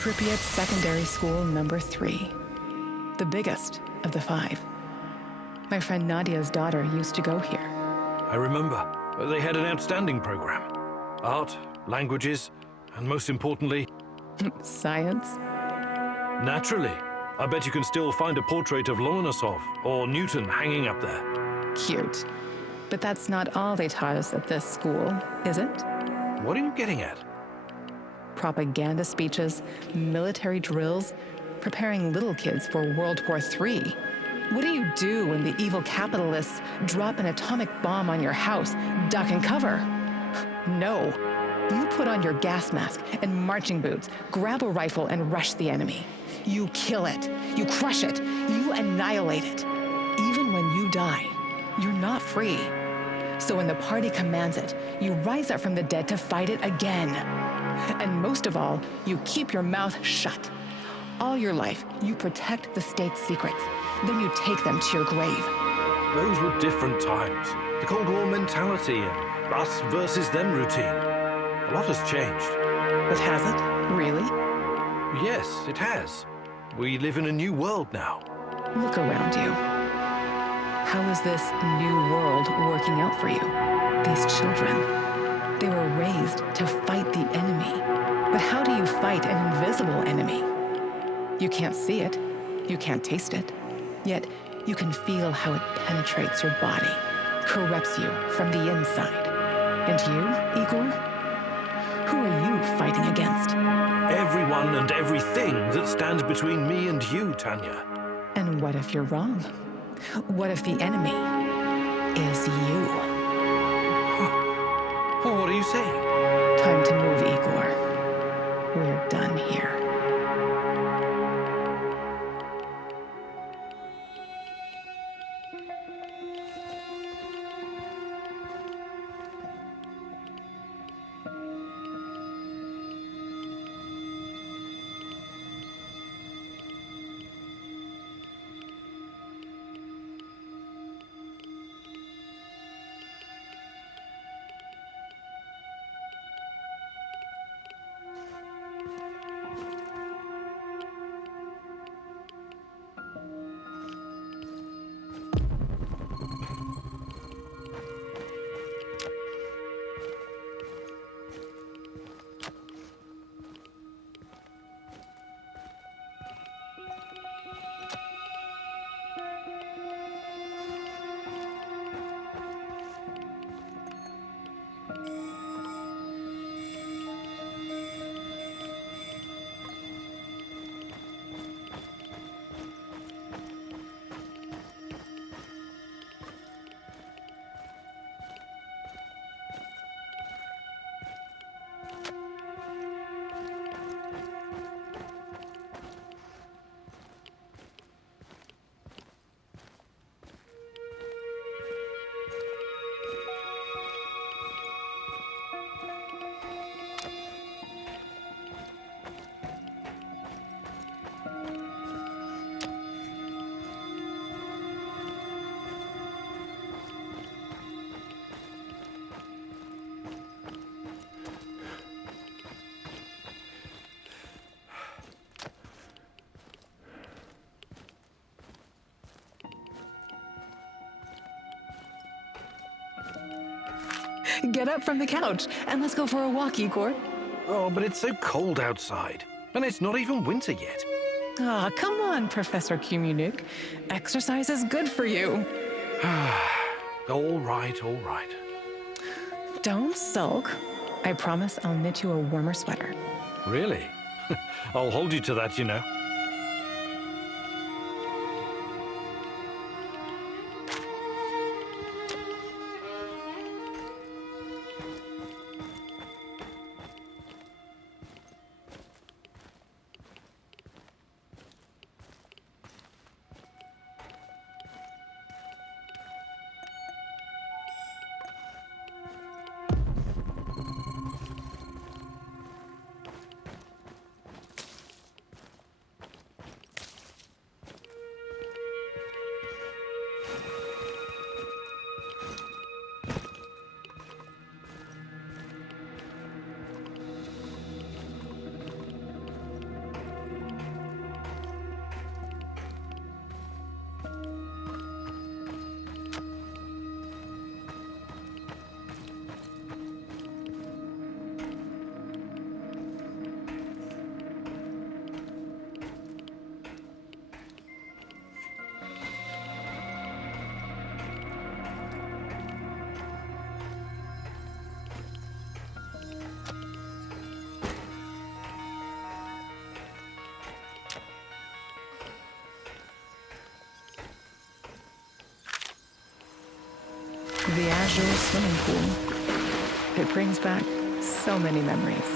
Pripyat Secondary School number 3. The biggest of the 5. My friend Nadia's daughter used to go here. I remember. They had an outstanding program. Art, languages, and most importantly... Science? Naturally. I bet you can still find a portrait of Lomonosov or Newton hanging up there. Cute. But that's not all they taught us at this school, is it? What are you getting at? Propaganda speeches, military drills, preparing little kids for World War III. What do you do when the evil capitalists drop an atomic bomb on your house? Duck and cover. No. You put on your gas mask and marching boots, grab a rifle and rush the enemy. You kill it. You crush it. You annihilate it. Even when you die, you're not free. So when the party commands it, you rise up from the dead to fight it again. And most of all, you keep your mouth shut. All your life, you protect the state's secrets. Then you take them to your grave. Those were different times. The Cold War mentality and us versus them routine. A lot has changed. But has it? Really? Yes, it has. We live in a new world now. Look around you. How is this new world working out for you? These children, they were raised to fight the enemy. But how do you fight an invisible enemy? You can't see it, you can't taste it, yet you can feel how it penetrates your body, corrupts you from the inside. And you, Igor? Who are you fighting against? Everyone and everything that stands between me and you, Tanya. And what if you're wrong? What if the enemy is you? What are you saying? Time to move, Igor. We're done here. Get up from the couch and let's go for a walk, Igor. Oh, but it's so cold outside. And it's not even winter yet. Ah, come on, Professor Khymynuk. Exercise is good for you. All right, all right. Don't sulk. I promise I'll knit you a warmer sweater. Really? I'll hold you to that, you know. the azure swimming pool. It brings back so many memories.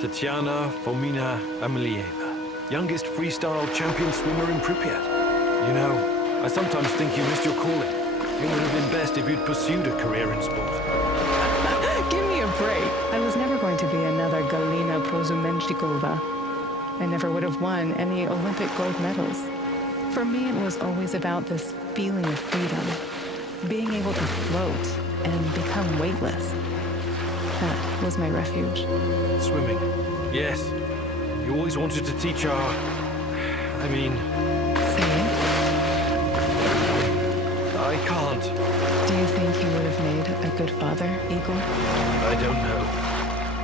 Tatyana Fomina Amelieva, youngest freestyle champion swimmer in Pripyat. You know, I sometimes think you missed your calling. It would have been best if you'd pursued a career in sport. Give me a break. I was never going to be another Galina Prozumenchikova. I never would have won any Olympic gold medals. For me, it was always about this feeling of freedom, being able to float and become weightless. That was my refuge. Swimming. Yes. You always wanted to teach Say it. I can't. Do you think he would have made a good father, Igor? I don't know.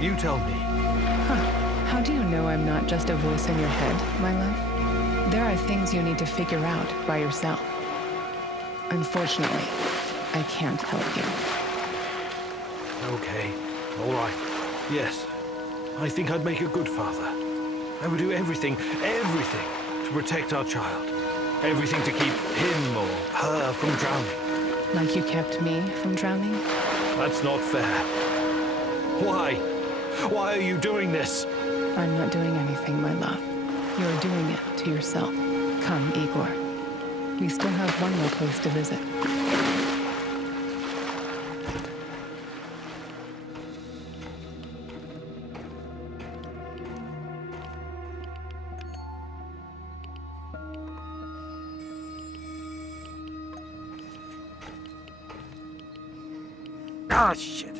You tell me. How do you know I'm not just a voice in your head, my love? There are things you need to figure out by yourself. Unfortunately, I can't help you. Okay. All right. Yes. I think I'd make a good father. I would do everything to protect our child. Everything to keep him or her from drowning. Like you kept me from drowning? That's not fair. Why? Why are you doing this? I'm not doing anything, my love. You're doing it to yourself. Come, Igor. We still have one more place to visit. Ah, shit.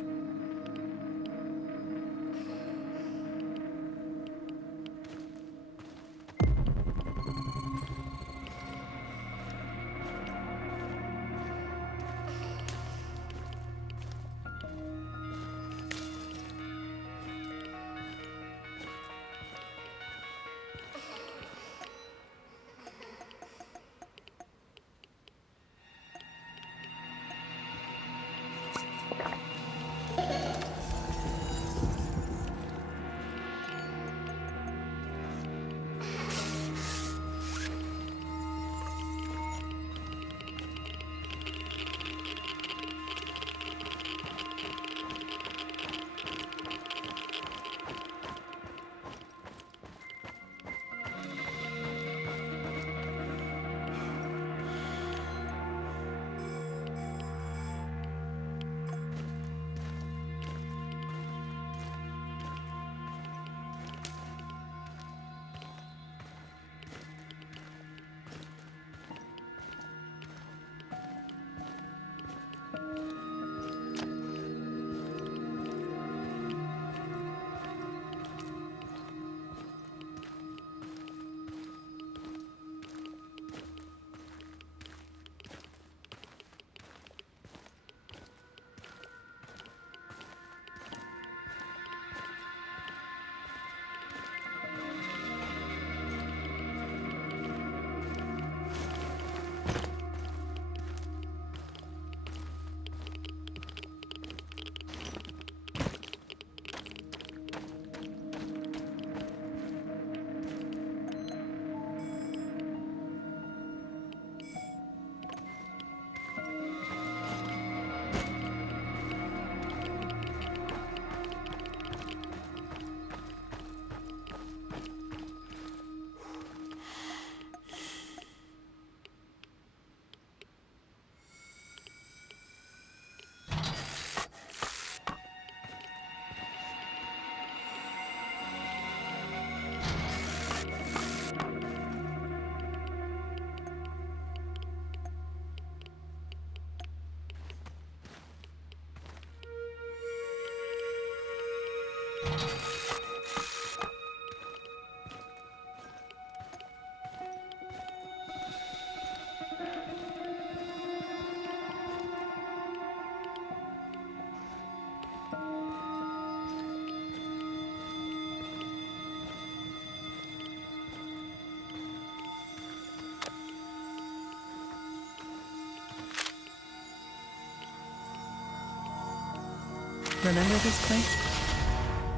Remember this place?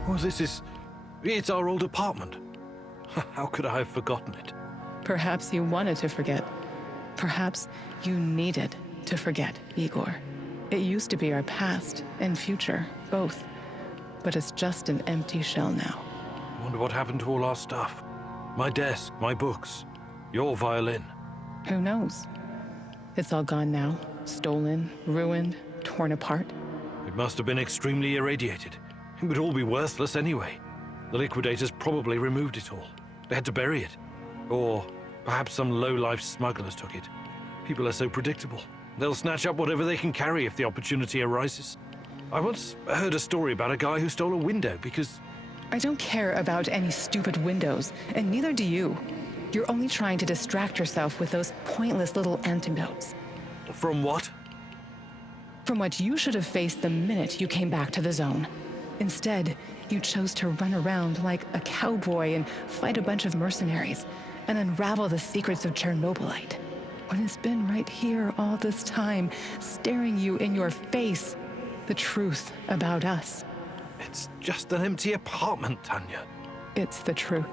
Oh, it's our old apartment. How could I have forgotten it? Perhaps you wanted to forget. Perhaps you needed to forget, Igor. It used to be our past and future, both. But it's just an empty shell now. I wonder what happened to all our stuff. My desk, my books, your violin. Who knows? It's all gone now. Stolen, ruined, torn apart. It must have been extremely irradiated. It would all be worthless anyway. The liquidators probably removed it all. They had to bury it. Or perhaps some low-life smugglers took it. People are so predictable. They'll snatch up whatever they can carry if the opportunity arises. I once heard a story about a guy who stole a window because... I don't care about any stupid windows, and neither do you. You're only trying to distract yourself with those pointless little antidotes. From what? From what you should have faced the minute you came back to the zone. Instead, you chose to run around like a cowboy and fight a bunch of mercenaries and unravel the secrets of Chernobylite. When it's been right here all this time, staring you in your face, the truth about us. It's just an empty apartment, Tanya. It's the truth.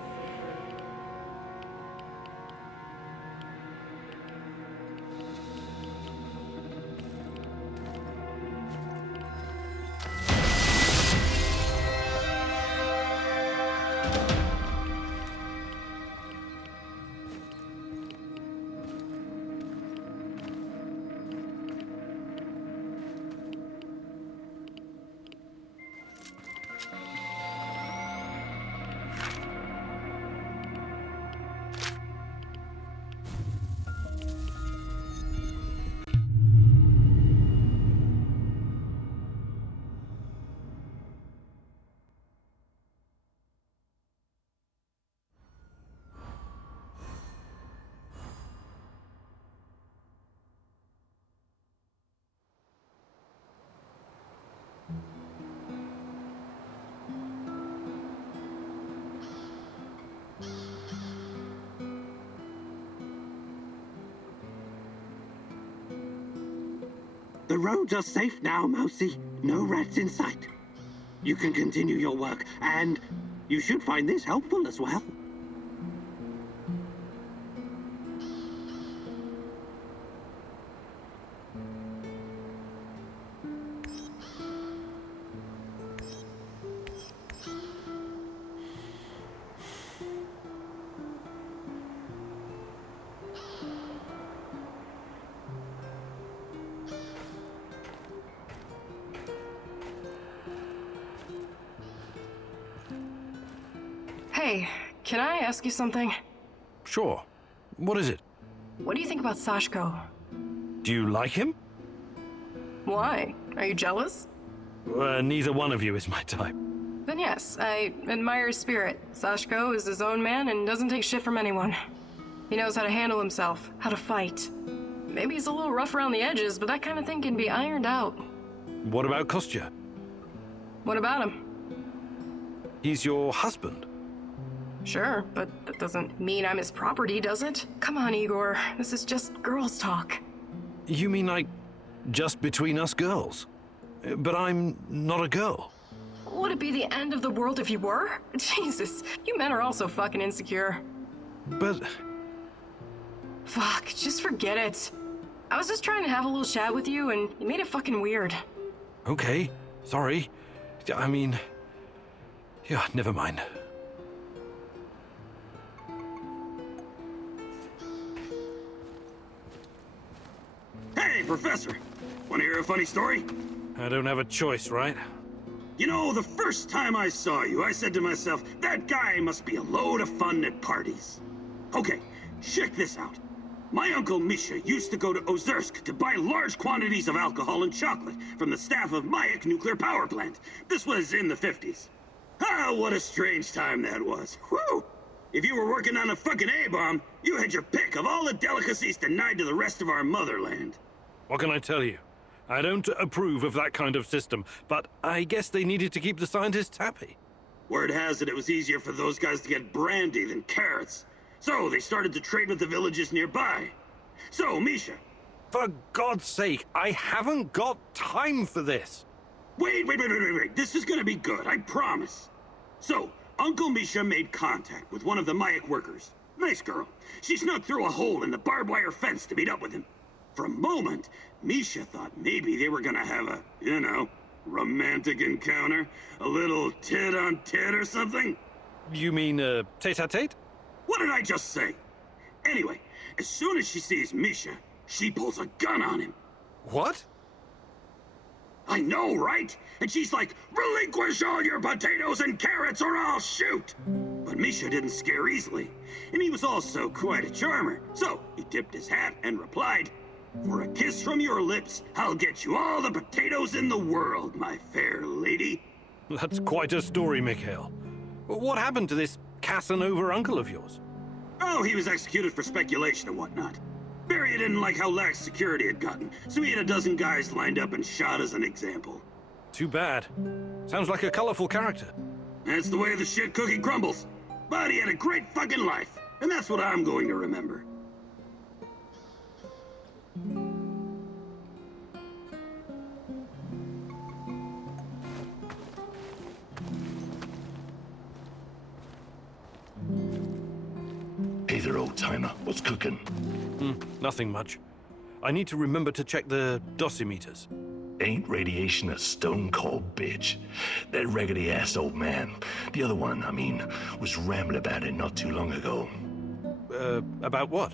The roads are safe now, Mousy. No rats in sight. You can continue your work, and you should find this helpful as well. Hey, can I ask you something? Sure. What is it? What do you think about Sashko? Do you like him? Why? Are you jealous? Neither one of you is my type. Then yes, I admire his spirit. Sashko is his own man and doesn't take shit from anyone. He knows how to handle himself, how to fight. Maybe he's a little rough around the edges, but that kind of thing can be ironed out. What about Kostya? What about him? He's your husband. Sure, but that doesn't mean I'm his property, does it? Come on, Igor. This is just girls' talk. You mean like just between us girls? But I'm not a girl. Would it be the end of the world if you were? Jesus, you men are all so fucking insecure. But... Fuck, just forget it. I was just trying to have a little chat with you, and you made it fucking weird. Okay, sorry. I mean... Yeah, never mind. Hey, Professor! Want to hear a funny story? I don't have a choice, right? You know, the first time I saw you, I said to myself, that guy must be a load of fun at parties. Okay, check this out. My uncle Misha used to go to Ozersk to buy large quantities of alcohol and chocolate from the staff of Mayak Nuclear Power Plant. This was in the 50s. Ah, what a strange time that was. Whew! If you were working on a fucking A-bomb, you had your pick of all the delicacies denied to the rest of our motherland. What can I tell you? I don't approve of that kind of system, but I guess they needed to keep the scientists happy. Word has it was easier for those guys to get brandy than carrots. So they started to trade with the villages nearby. So, Misha. For God's sake, I haven't got time for this. Wait. This is gonna be good, I promise. So, Uncle Misha made contact with one of the Mayak workers. Nice girl. She snuck through a hole in the barbed wire fence to meet up with him. For a moment, Misha thought maybe they were gonna have a, romantic encounter. A little tit-on-tit or something. You mean, tete-a-tete? What did I just say? Anyway, as soon as she sees Misha, she pulls a gun on him. What? I know, right? And she's like, relinquish all your potatoes and carrots or I'll shoot! But Misha didn't scare easily, and he was also quite a charmer. So he tipped his hat and replied, for a kiss from your lips, I'll get you all the potatoes in the world, my fair lady. That's quite a story, Mikhail. What happened to this Casanova uncle of yours? Oh, he was executed for speculation and whatnot. Barry didn't like how lax security had gotten, so he had a dozen guys lined up and shot as an example. Too bad. Sounds like a colorful character. That's the way the shit cookie crumbles. But he had a great fucking life, and that's what I'm going to remember. Hey there, old-timer. What's cooking? Nothing much. I need to remember to check the dosimeters. Ain't radiation a stone-cold bitch? That raggedy-ass old man, the other one, I mean, was rambling about it not too long ago. About what?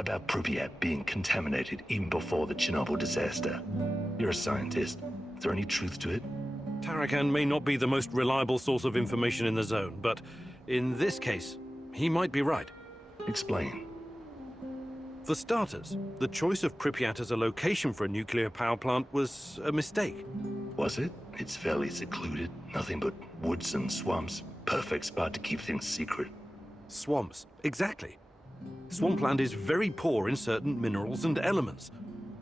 About Pripyat being contaminated even before the Chernobyl disaster. You're a scientist. Is there any truth to it? Tarakan may not be the most reliable source of information in the zone, but in this case, he might be right. Explain. For starters, the choice of Pripyat as a location for a nuclear power plant was a mistake. Was it? It's fairly secluded. Nothing but woods and swamps. Perfect spot to keep things secret. Swamps, exactly. Swampland is very poor in certain minerals and elements.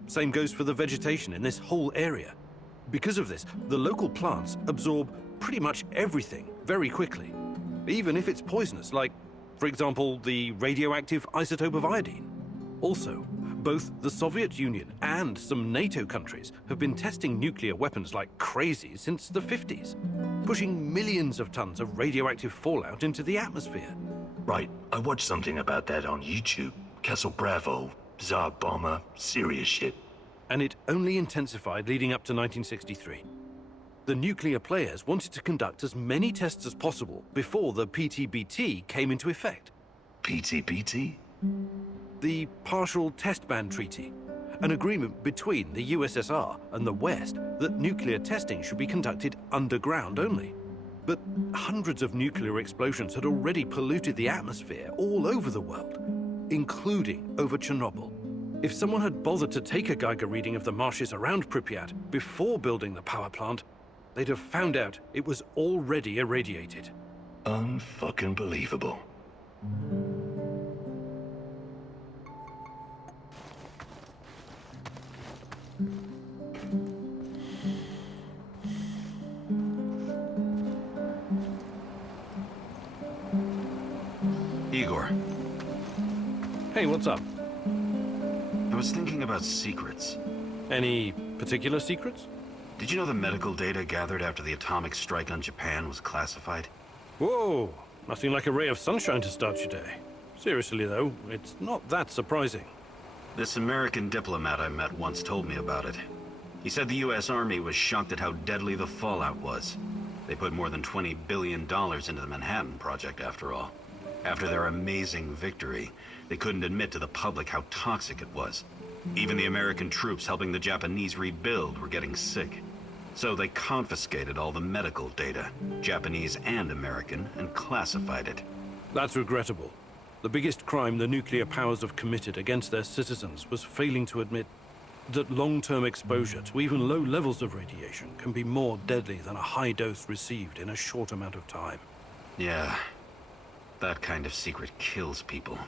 Same goes for the vegetation in this whole area. Because of this, the local plants absorb pretty much everything very quickly. Even if it's poisonous, like, for example, the radioactive isotope of iodine. Also, both the Soviet Union and some NATO countries have been testing nuclear weapons like crazy since the 50s, pushing millions of tons of radioactive fallout into the atmosphere. Right. I watched something about that on YouTube. Castle Bravo, Tsar Bomber, serious shit. And it only intensified leading up to 1963. The nuclear players wanted to conduct as many tests as possible before the PTBT came into effect. PTBT? The Partial Test Ban Treaty, an agreement between the USSR and the West that nuclear testing should be conducted underground only. But hundreds of nuclear explosions had already polluted the atmosphere all over the world, including over Chernobyl. If someone had bothered to take a Geiger reading of the marshes around Pripyat before building the power plant, they'd have found out it was already irradiated. Unfucking believable. Igor, Hey, what's up? I was thinking about secrets. Any particular secrets? Did you know the medical data gathered after the atomic strike on Japan was classified? Whoa, nothing like a ray of sunshine to start your day. Seriously though, it's not that surprising. This American diplomat I met once told me about it. He said the US Army was shocked at how deadly the fallout was. They put more than $20 billion into the Manhattan Project after all. After their amazing victory, they couldn't admit to the public how toxic it was. Even the American troops helping the Japanese rebuild were getting sick. So they confiscated all the medical data, Japanese and American, and classified it. That's regrettable. The biggest crime the nuclear powers have committed against their citizens was failing to admit that long-term exposure to even low levels of radiation can be more deadly than a high dose received in a short amount of time. Yeah, that kind of secret kills people.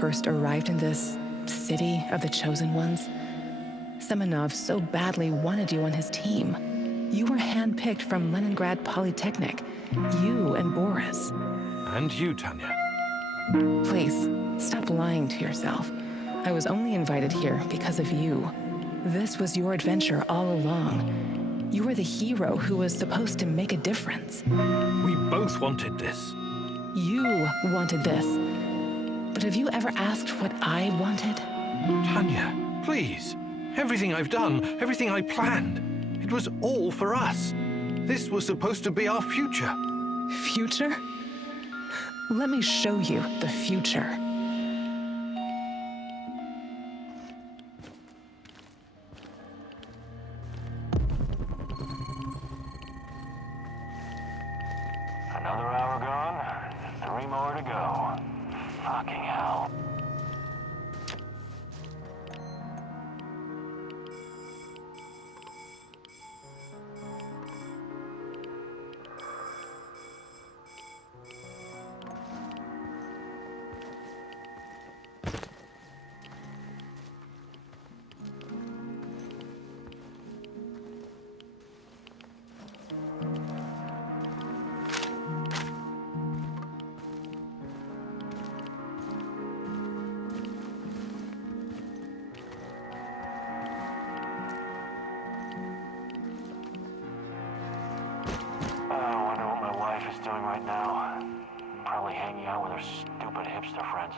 first arrived in this city of the chosen ones, Semenov so badly wanted you on his team. You were handpicked from Leningrad Polytechnic. You and Boris. And you, Tanya. Please, stop lying to yourself. I was only invited here because of you. This was your adventure all along. You were the hero who was supposed to make a difference. We both wanted this. You wanted this. But have you ever asked what I wanted? Tanya, please. Everything I've done, everything I planned, it was all for us. This was supposed to be our future. Future? Let me show you the future. Another hour gone, 3 more to go. Fucking hell. Doing right now. Probably hanging out with her stupid hipster friends.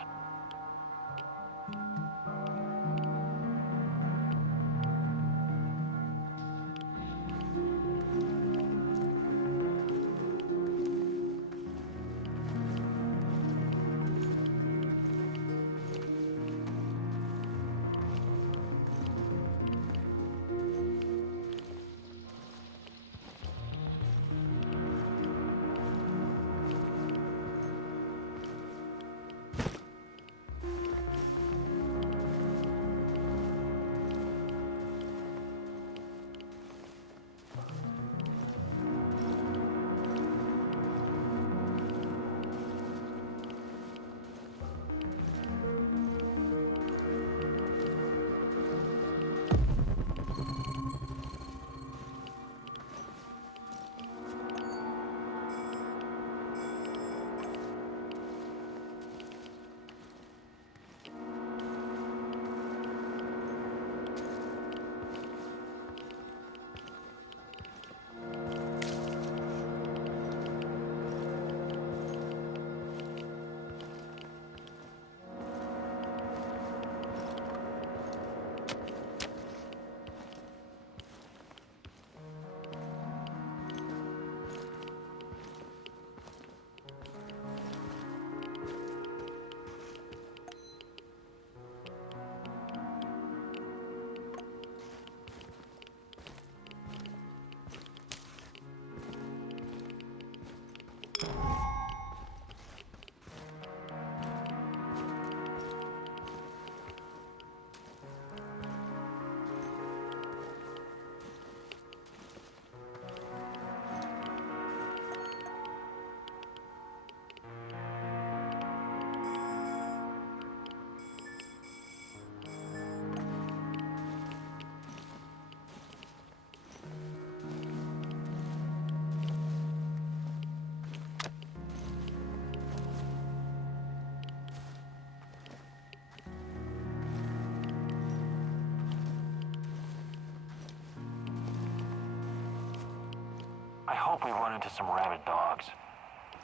I hope we run into some rabid dogs.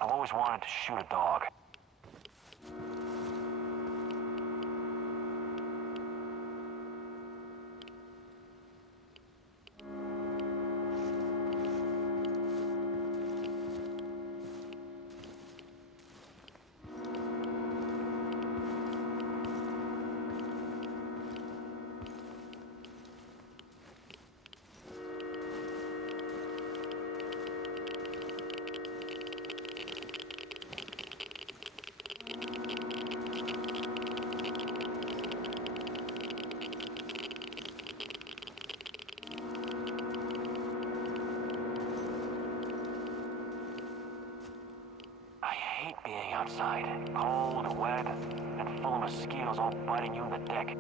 I've always wanted to shoot a dog. Outside, cold, wet, and full of mosquitoes all biting you in the deck.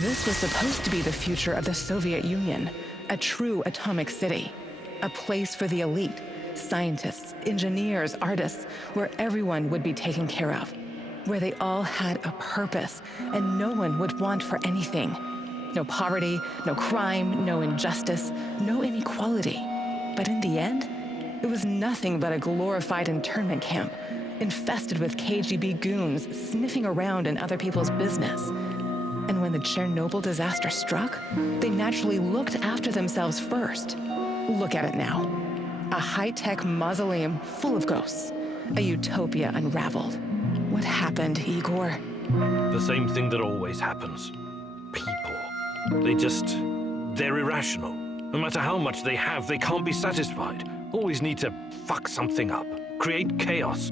This was supposed to be the future of the Soviet Union, a true atomic city, a place for the elite, scientists, engineers, artists, where everyone would be taken care of, where they all had a purpose and no one would want for anything. No poverty, no crime, no injustice, no inequality. But in the end, it was nothing but a glorified internment camp, infested with KGB goons sniffing around in other people's business. And when the Chernobyl disaster struck, they naturally looked after themselves first. Look at it now. A high-tech mausoleum full of ghosts. A utopia unraveled. What happened, Igor? The same thing that always happens. People. They're irrational. No matter how much they have, they can't be satisfied. Always need to fuck something up. Create chaos.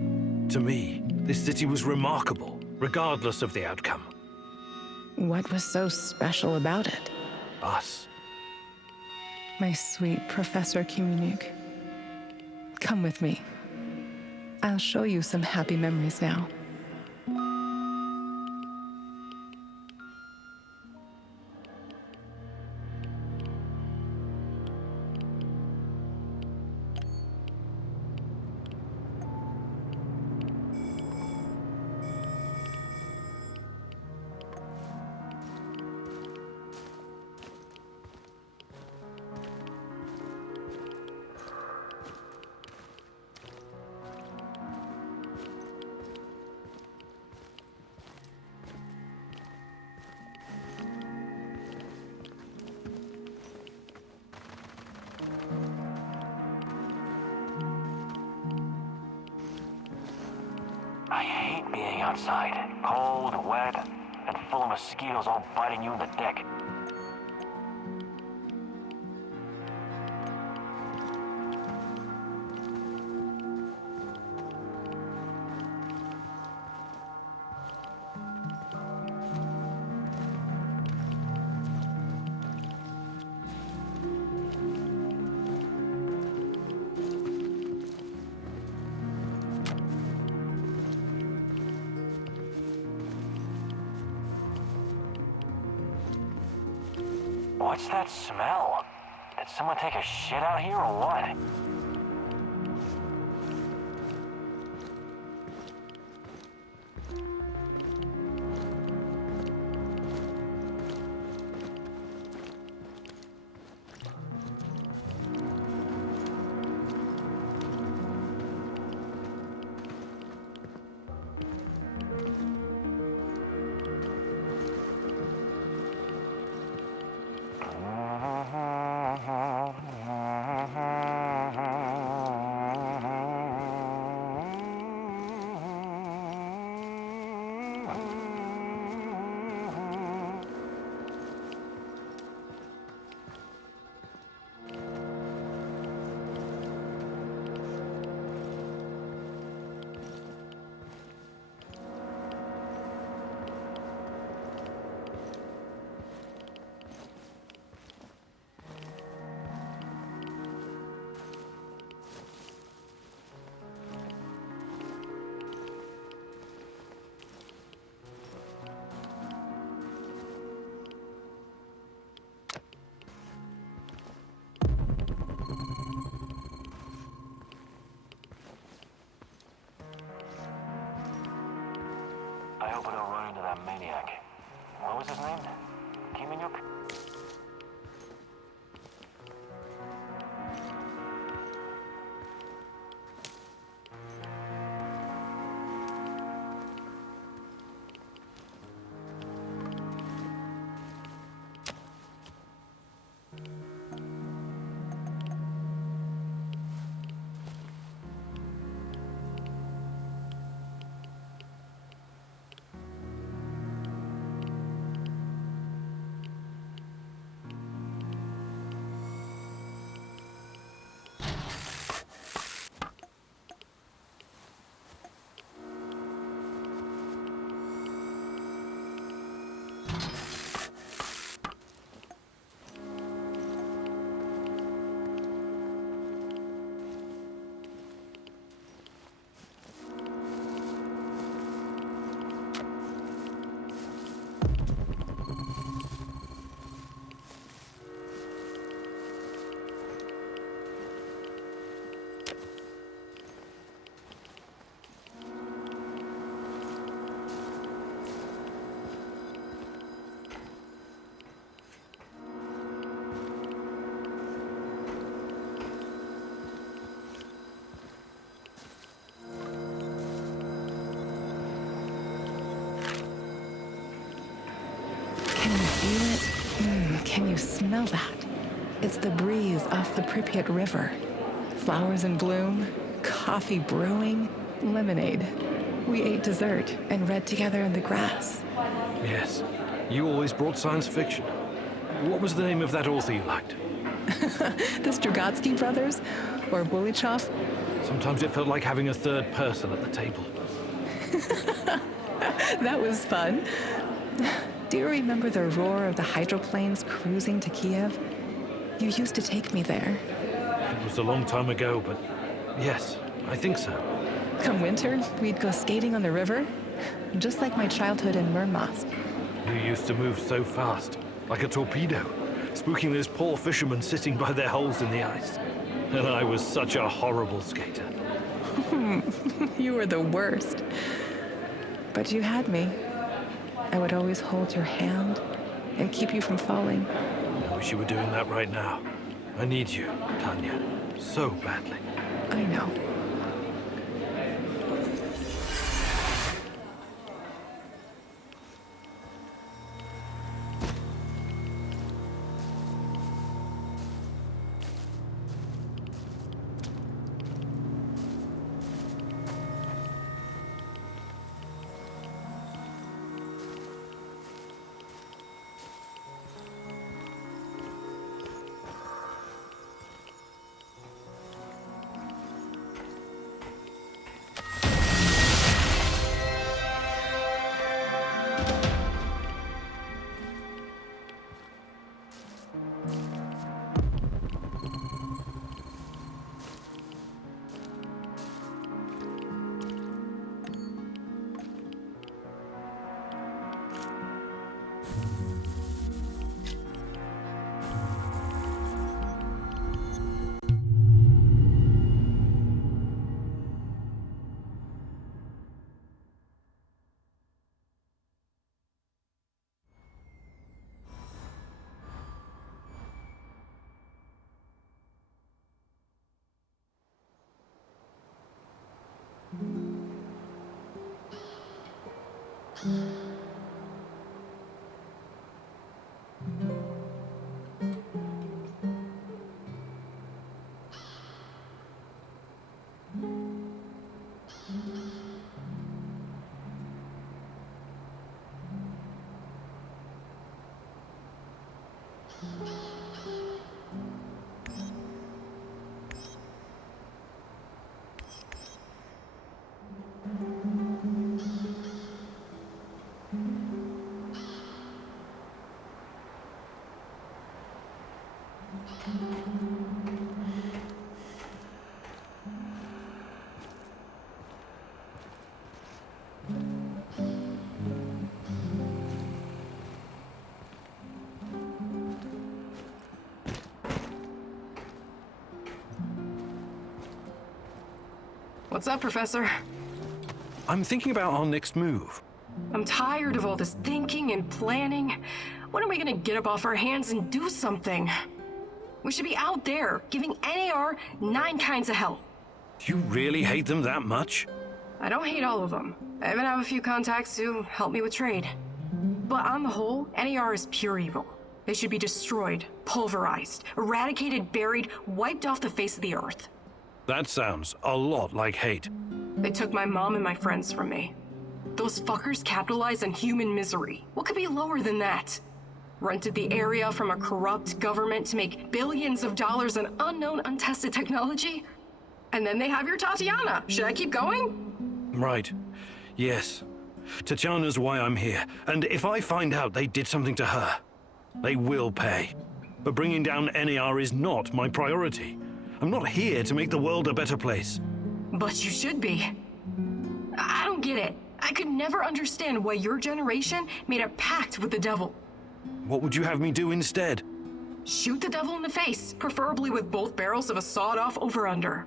To me, this city was remarkable, regardless of the outcome. What was so special about it? Us. My sweet Professor Khymynuk. Come with me. I'll show you some happy memories now. being outside. Cold, wet, and full of mosquitoes all biting you in the dick. What's that smell? Did someone take a shit out here or what? I hope I don't run into that maniac. What was his name? Khymynuk? Feel it? Can you smell that? It's the breeze off the Pripyat River. Flowers in bloom, coffee brewing, lemonade. We ate dessert and read together in the grass. Yes, you always brought science fiction. What was the name of that author you liked? The Strugatsky brothers? Or Bulichov? Sometimes it felt like having a third person at the table. That was fun. Do you remember the roar of the hydroplanes cruising to Kiev? You used to take me there. It was a long time ago, but yes, I think so. Come winter, we'd go skating on the river, just like my childhood in Murmansk. You used to move so fast, like a torpedo, spooking those poor fishermen sitting by their holes in the ice. And I was such a horrible skater. You were the worst. But you had me. I would always hold your hand and keep you from falling. I wish you were doing that right now. I need you, Tanya, so badly. I know. What's up, Professor? I'm thinking about our next move. I'm tired of all this thinking and planning. When are we gonna get up off our hands and do something? We should be out there, giving NAR 9 kinds of hell. Do you really hate them that much? I don't hate all of them. I even have a few contacts who help me with trade. But on the whole, NAR is pure evil. They should be destroyed, pulverized, eradicated, buried, wiped off the face of the earth. That sounds a lot like hate. They took my mom and my friends from me. Those fuckers capitalize on human misery. What could be lower than that? Rented the area from a corrupt government to make billions of dollars in unknown, untested technology? And then they have your Tatyana. Should I keep going? Right. Yes. Tatyana's why I'm here. And if I find out they did something to her, they will pay. But bringing down NAR is not my priority. I'm not here to make the world a better place. But you should be. I don't get it. I could never understand why your generation made a pact with the devil. What would you have me do instead? Shoot the devil in the face, preferably with both barrels of a sawed-off over-under.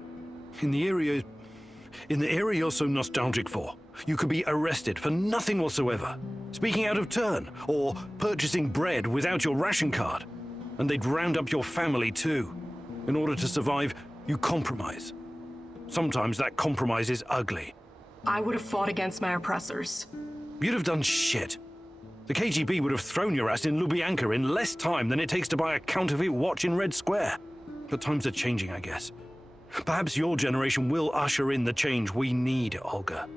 In the area you're so nostalgic for, you could be arrested for nothing whatsoever. Speaking out of turn, or purchasing bread without your ration card. And they'd round up your family too. In order to survive, you compromise. Sometimes that compromise is ugly. I would have fought against my oppressors. You'd have done shit. The KGB would have thrown your ass in Lubyanka in less time than it takes to buy a counterfeit watch in Red Square. But times are changing, I guess. Perhaps your generation will usher in the change we need, Olga.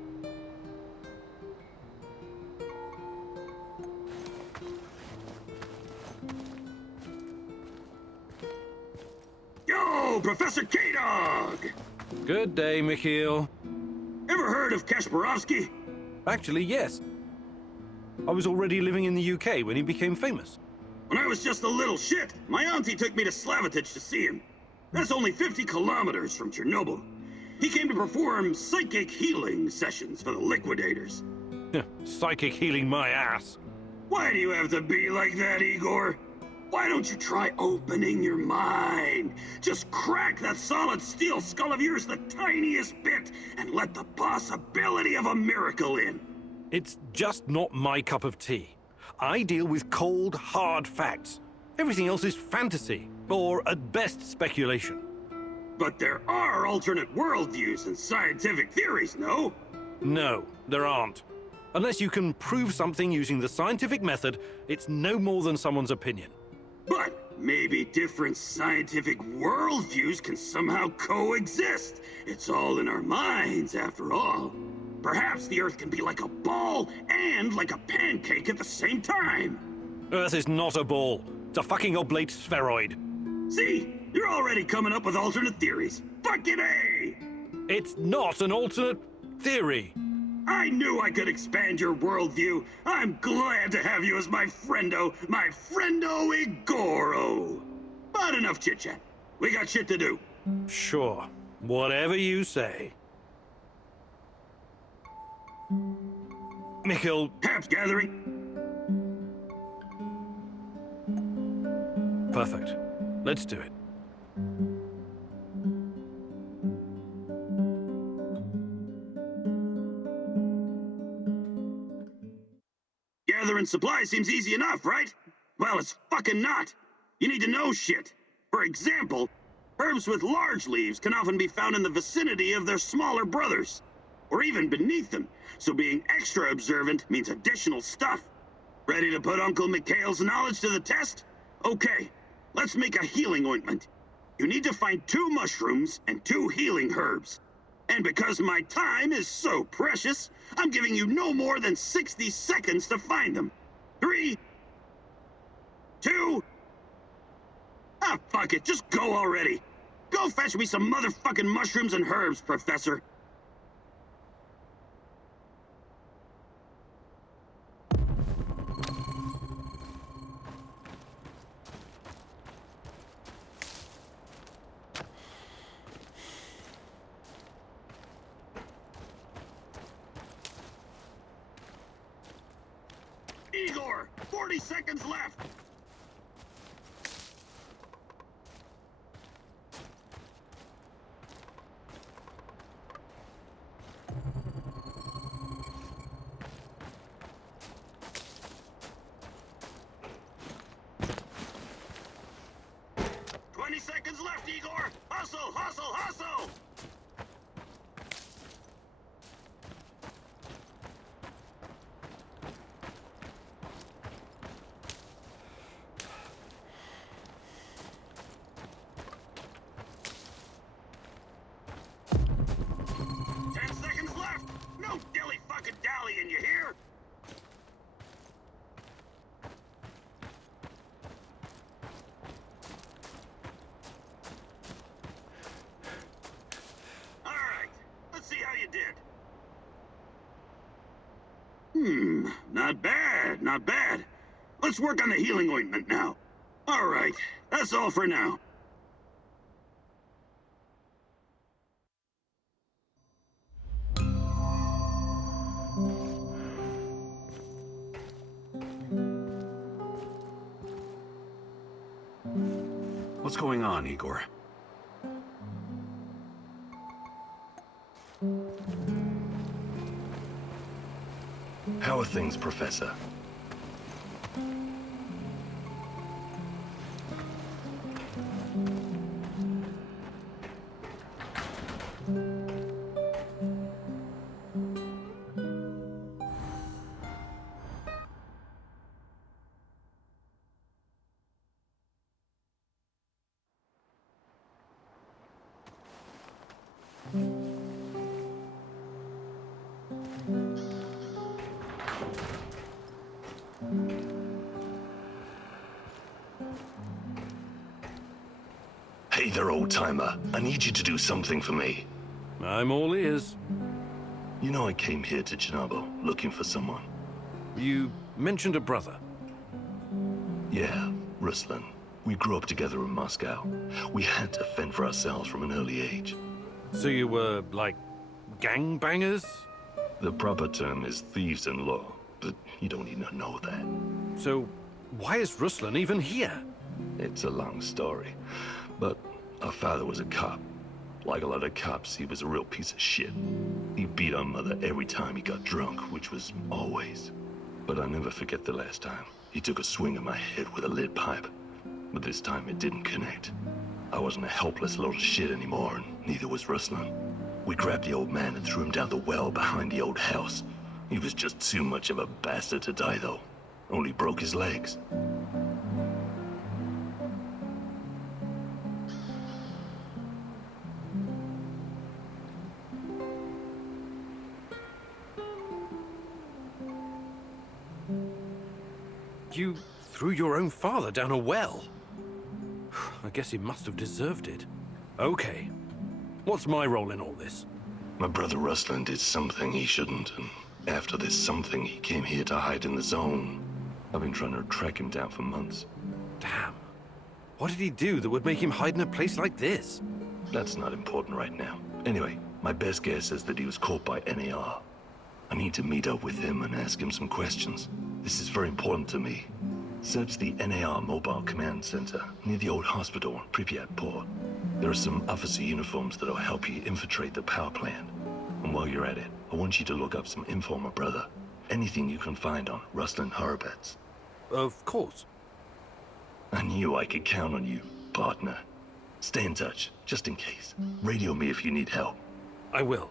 Yo, Professor K-Dog! Good day, Mikhail. Ever heard of Kasparovsky? Actually, yes. I was already living in the UK when he became famous. When I was just a little shit, my auntie took me to Slavittich to see him. That's only 50 kilometers from Chernobyl. He came to perform psychic healing sessions for the liquidators. Psychic healing my ass. Why do you have to be like that, Igor? Why don't you try opening your mind? Just crack that solid steel skull of yours the tiniest bit and let the possibility of a miracle in. It's just not my cup of tea. I deal with cold, hard facts. Everything else is fantasy, or at best speculation. But there are alternate worldviews and scientific theories, no? No, there aren't. Unless you can prove something using the scientific method, it's no more than someone's opinion. But maybe different scientific worldviews can somehow coexist. It's all in our minds, after all. Perhaps the Earth can be like a ball and like a pancake at the same time. Earth is not a ball. It's a fucking oblate spheroid. See? You're already coming up with alternate theories. Fucking A! It's not an alternate theory. I knew I could expand your worldview. I'm glad to have you as my friendo Igoro. But enough chit-chat. We got shit to do. Sure. Whatever you say. Mikhail. Haps gathering. Perfect. Let's do it. Gathering supplies seems easy enough, right? Well, it's fucking not. You need to know shit. For example, herbs with large leaves can often be found in the vicinity of their smaller brothers. or even beneath them, so being extra observant means additional stuff. Ready to put Uncle Mikhail's knowledge to the test? Okay, let's make a healing ointment. You need to find 2 mushrooms and 2 healing herbs. And because my time is so precious, I'm giving you no more than 60 seconds to find them. 3, 2... Ah, fuck it, just go already. Go fetch me some motherfucking mushrooms and herbs, Professor. Igor, 40 seconds left. Seconds left, Igor! Hustle, hustle, hustle! No dilly-fucking-dallying, you hear? All right, let's see how you did. Not bad, not bad. Let's work on the healing ointment now. All right, that's all for now. What's going on, Igor? How are things, Professor? Hey there, old-timer. I need you to do something for me. I'm all ears. You know I came here to Chernobyl looking for someone. You mentioned a brother. Yeah, Ruslan. We grew up together in Moscow. We had to fend for ourselves from an early age. So you were, like, gangbangers? The proper term is thieves-in-law, but you don't need to know that. So why is Ruslan even here? It's a long story, but our father was a cop. Like a lot of cops, he was a real piece of shit. He beat our mother every time he got drunk, which was always. But I'll never forget the last time. He took a swing at my head with a lead pipe, but this time it didn't connect. I wasn't a helpless load of shit anymore, and neither was Ruslan. We grabbed the old man and threw him down the well behind the old house. He was just too much of a bastard to die, though. Only broke his legs. You threw your own father down a well? I guess he must have deserved it. Okay. What's my role in all this? My brother Ruslan did something he shouldn't, and after this something, he came here to hide in the zone. I've been trying to track him down for months. Damn. What did he do that would make him hide in a place like this? That's not important right now. Anyway, my best guess is that he was caught by NAR. I need to meet up with him and ask him some questions. This is very important to me. Search the NAR Mobile Command Center near the old hospital in Pripyat port. There are some officer uniforms that'll help you infiltrate the power plant. And while you're at it, I want you to look up some info on my brother. Anything you can find on Ruslan Horobets. Of course. I knew I could count on you, partner. Stay in touch, just in case. Radio me if you need help. I will.